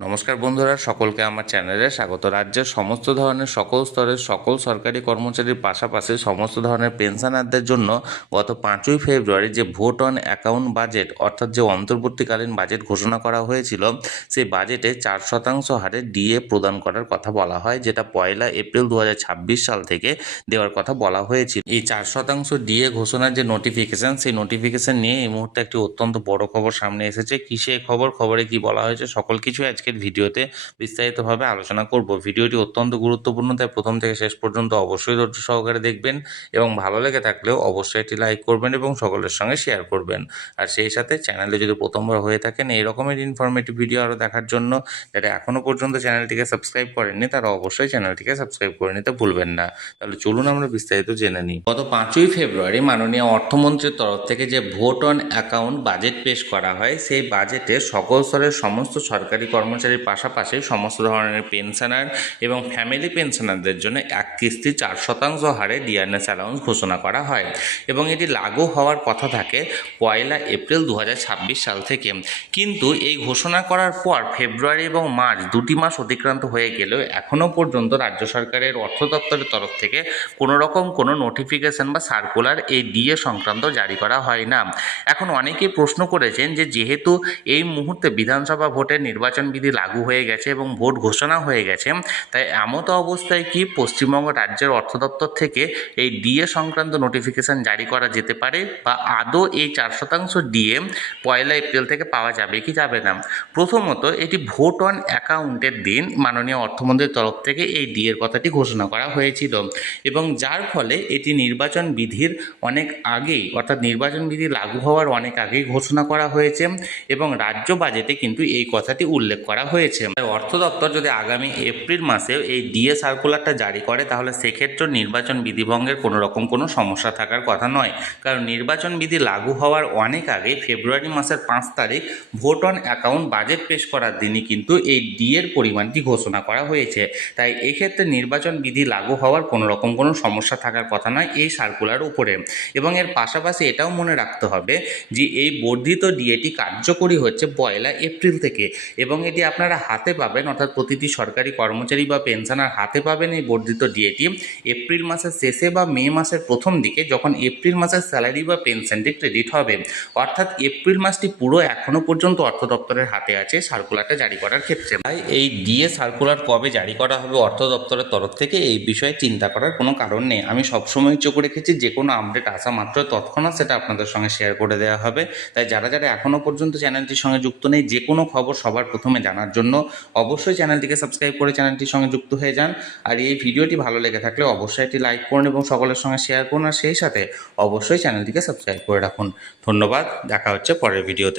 নমস্কার বন্ধুরা, সকলকে আমার চ্যানেলে স্বাগত। রাজ্যের সমস্ত ধরনের সকল স্তরের সকল সরকারি কর্মচারীর পাশাপাশি সমস্ত ধরনের পেনশনারদের জন্য গত 5ই ফেব্রুয়ারি যে ভোট অন অ্যাকাউন্ট বাজেট অর্থাৎ যে অন্তর্বর্তীকালীন বাজেট ঘোষণা করা হয়েছিল, সেই বাজেটে 4% হারে ডিএ প্রদান করার কথা বলা হয়, যেটা 1 এপ্রিল 2026 সাল থেকে দেওয়ার কথা বলা হয়েছিল। এই 4% ডিএ ঘোষণার যে নোটিফিকেশন, সেই নোটিফিকেশন নিয়ে এই মুহূর্তে একটি অত্যন্ত বড় খবর সামনে এসেছে। কি সেই খবরে কি বলা হয়েছে, সকল কিছু আজকের ভিডিওতে বিস্তারিতভাবে আলোচনা করব। ভিডিওটি অত্যন্ত গুরুত্বপূর্ণ, তাই প্রথম থেকে শেষ পর্যন্ত অবশ্যই ধৈর্য সহকারে দেখবেন এবং ভালো লেগে থাকলেও অবশ্যই এটি লাইক করবেন এবং সকলের সঙ্গে শেয়ার করবেন। আর সেই সাথে চ্যানেলে যদি প্রথমবার হয়ে থাকেন এই রকমের ইনফরমেটিভ ভিডিও আরও দেখার জন্য, যারা এখনও পর্যন্ত চ্যানেলটিকে সাবস্ক্রাইব করেননি তারা অবশ্যই চ্যানেলটিকে সাবস্ক্রাইব করে নিতে ভুলবেন না। তাহলে চলুন আমরা বিস্তারিত জেনে নিই। গত 5ই ফেব্রুয়ারি মাননীয় অর্থমন্ত্রীর তরফ থেকে যে ভোট অন অ্যাকাউন্ট বাজেট পেশ করা হয়, সেই বাজেটে সকল স্তরের সমস্ত সরকারি কর্মচারীর পাশাপাশি সমস্ত ধরনের পেনশনার এবং ফ্যামিলি পেনশনারদের জন্য এক কিস্তি 4% হারে ডিআরএস অ্যালাউন্স ঘোষণা করা হয় এবং এটি লাগু হওয়ার কথা থাকে 1 এপ্রিল 2026 সাল থেকে। কিন্তু এই ঘোষণা করার পর ফেব্রুয়ারি এবং মার্চ দুটি মাস অতিক্রান্ত হয়ে গেলেও এখনও পর্যন্ত রাজ্য সরকারের অর্থ দপ্তরের তরফ থেকে কোনো রকম কোনো নোটিফিকেশন বা সার্কুলার এই ডিএ সংক্রান্ত জারি করা হয় না। এখন অনেকেই প্রশ্ন করেছেন যে যেহেতু এই মুহূর্তে বিধানসভা ভোটের নির্বাচন বিধি লাগু হয়ে গেছে এবং ভোট ঘোষণা হয়ে গেছে, তাই এমতো অবস্থায় কি পশ্চিমবঙ্গ রাজ্যের অর্থ দপ্তর থেকে এই ডিএ সংক্রান্ত নোটিফিকেশন জারি করা যেতে পারে বা আদৌ এই 4% ডিএ 1 এপ্রিল থেকে পাওয়া যাবে কি যাবে না? প্রথমত, এটি ভোট অন অ্যাকাউন্টের দিন মাননীয় অর্থমন্ত্রীর তরফ থেকে এই ডিএর কথাটি ঘোষণা করা হয়েছিল এবং যার ফলে এটি নির্বাচন বিধির অনেক আগেই অর্থাৎ নির্বাচন বিধি লাগু হওয়ার অনেক আগেই ঘোষণা করা হয়েছে এবং রাজ্য বাজেটে কিন্তু এই কথাটি উল্লেখ করা হয়েছে। অর্থ দপ্তর যদি আগামী এপ্রিল মাসেও এই ডিএ সার্কুলারটা জারি করে তাহলে সেক্ষেত্রে নির্বাচন বিধিভঙ্গের কোনো রকম কোনো সমস্যা থাকার কথা নয়, কারণ নির্বাচন বিধি লাগু হওয়ার অনেক আগে ফেব্রুয়ারি মাসের 5 তারিখ ভোট অন অ্যাকাউন্ট বাজেট পেশ করার দিনই কিন্তু এই ডিএর পরিমাণটি ঘোষণা করা হয়েছে। তাই এক্ষেত্রে নির্বাচন বিধি লাগু হওয়ার কোনো রকম কোনো সমস্যা থাকার কথা নয় এই সার্কুলার উপরে। এবং এর পাশাপাশি এটাও মনে রাখতে হবে যে এই বর্ধিত ডিএটি কার্যকরী হচ্ছে 1 এপ্রিল থেকে এবং এটি আপনারা হাতে পাবেন, অর্থাৎ প্রতিটি সরকারি কর্মচারী বা পেনশনার হাতে পাবেন এই বর্ধিত ডিএটি এপ্রিল মাসের শেষে বা মে মাসের প্রথম দিকে, যখন এপ্রিল মাসের স্যালারি বা পেনশনটি ক্রেডিট হবে। অর্থাৎ এপ্রিল মাসটি পুরো এখনও পর্যন্ত অর্থ দপ্তরের হাতে আছে সার্কুলারটা জারি করার ক্ষেত্রে। তাই এই ডিএ সার্কুলার কবে জারি করা হবে অর্থ দপ্তরের তরফ থেকে এই বিষয়ে চিন্তা করার কোনো কারণ নেই। আমি সবসময় চোখ রেখেছি যে কোনো আপডেট আসা মাত্র তৎক্ষণাৎ সেটা আপনাদের সঙ্গে শেয়ার করে দেওয়া হবে। তাই যারা এখনও পর্যন্ত চ্যানেলটির সঙ্গে যুক্ত নেই, যে কোনো খবর সবার প্রথমে জানার জন্য অবশ্যই চ্যানেলটিকে সাবস্ক্রাইব করে চ্যানেলটির সঙ্গে যুক্ত হয়ে যান। আর এই ভিডিওটি ভালো লেগে থাকলে অবশ্যই এটি লাইক করুন এবং সকলের সঙ্গে শেয়ার করুন, আর সেই সাথে অবশ্যই চ্যানেলটিকে সাবস্ক্রাইব করে রাখুন। ধন্যবাদ, দেখা হচ্ছে পরের ভিডিওতে।